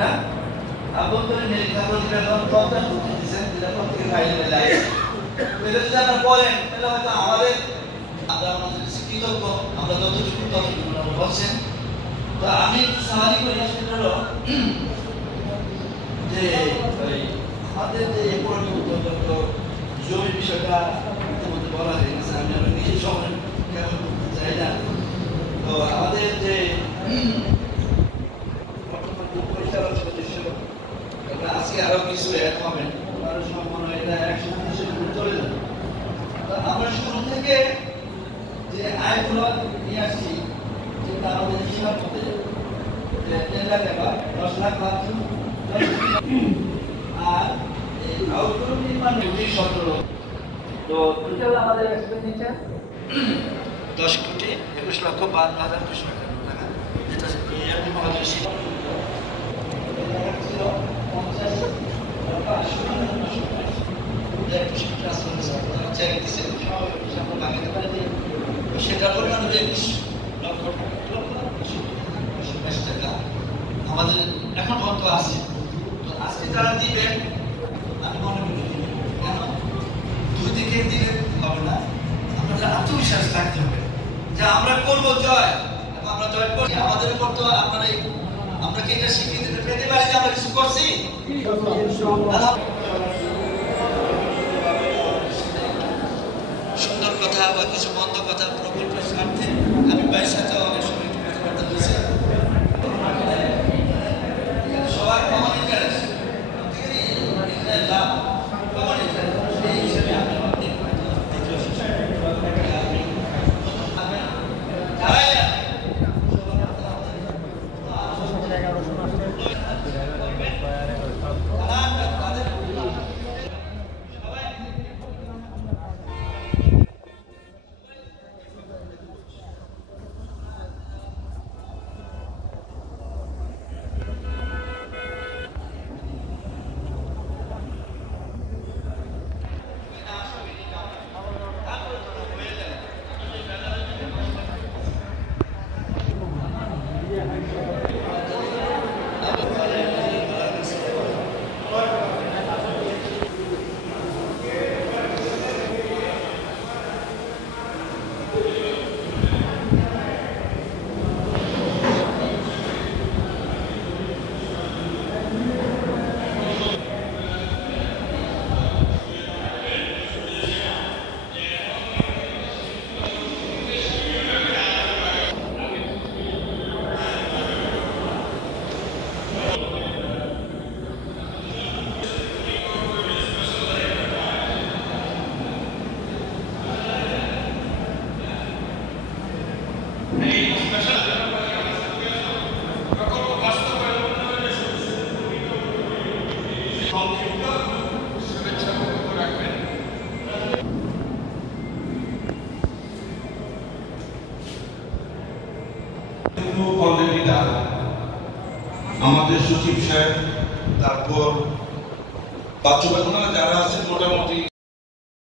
একটা আভ্যন্তরীণ নিরীক্ষা প্রতিবেদন 50 কোটি দিয়েছেন, যেটা প্রত্যেকের ফাইলে লাগে। এটা যদি আপনারা বলেন তাহলে হয়তো আমরা আমাদের কৃতজ্ঞ, আমরা যতটুকু ততটুকু বলছেন। তো আমি সাহায্য করি সেটা হলো যে আমাদের যে পর্যন্ত জমি বিষয়টা ইতিমধ্যে বলা হয়ে গেছে, আমি আমার নিজের সময় কেমন করতে চাই না। তো আমাদের যে পরিচালক সদস্য আজকে আরো কিছু অ্যাড হবেন, আরো সম্পূর্ণ এটা 100% চলে যাবে। তো আমরা শুরু থেকে যে আয়গুলো নিয়ে আসছি, যেটা আমাদের হিসাব মতে 10 লাখ টাকা, 10 লাখ লাভ, আর এই আউটডোর নির্মাণ 17। তো টোটাল আমাদের এক্সপেন্ডিচার 10,21,52,200 টাকা, যেটা এমনি মহাদের ছিল 50 সেটা পরিমাণ 21 লক্ষ টাকা আমাদের এখন পর্যন্ত আছে। তো আজকে যারা দিবেন আমি মনে করি কেন দুই দিকে দিলে হবে না, আপনাদের আত্মবিশ্বাস থাকতে হবে যে আমরা করবো জয়, আমরা জয় করি। আমাদের উপর তো আমরা কি এটা স্বীকৃতি পেতে পারি যে আমরা কিছু করছি? সুন্দর কথা বা কিছু মন্দ কথা প্রকল্পের স্বার্থে আমি বাইরের সাথে অনেক সময় কথাবার্তা বলছি। সবার কমন ইন্টারেস্ট লাভ, কমন ইন্টারেস্ট, এই হিসেবে আমি আমাদের সচিব সাহেব, তারপর বাচ্চা যারা আছে মোটামুটি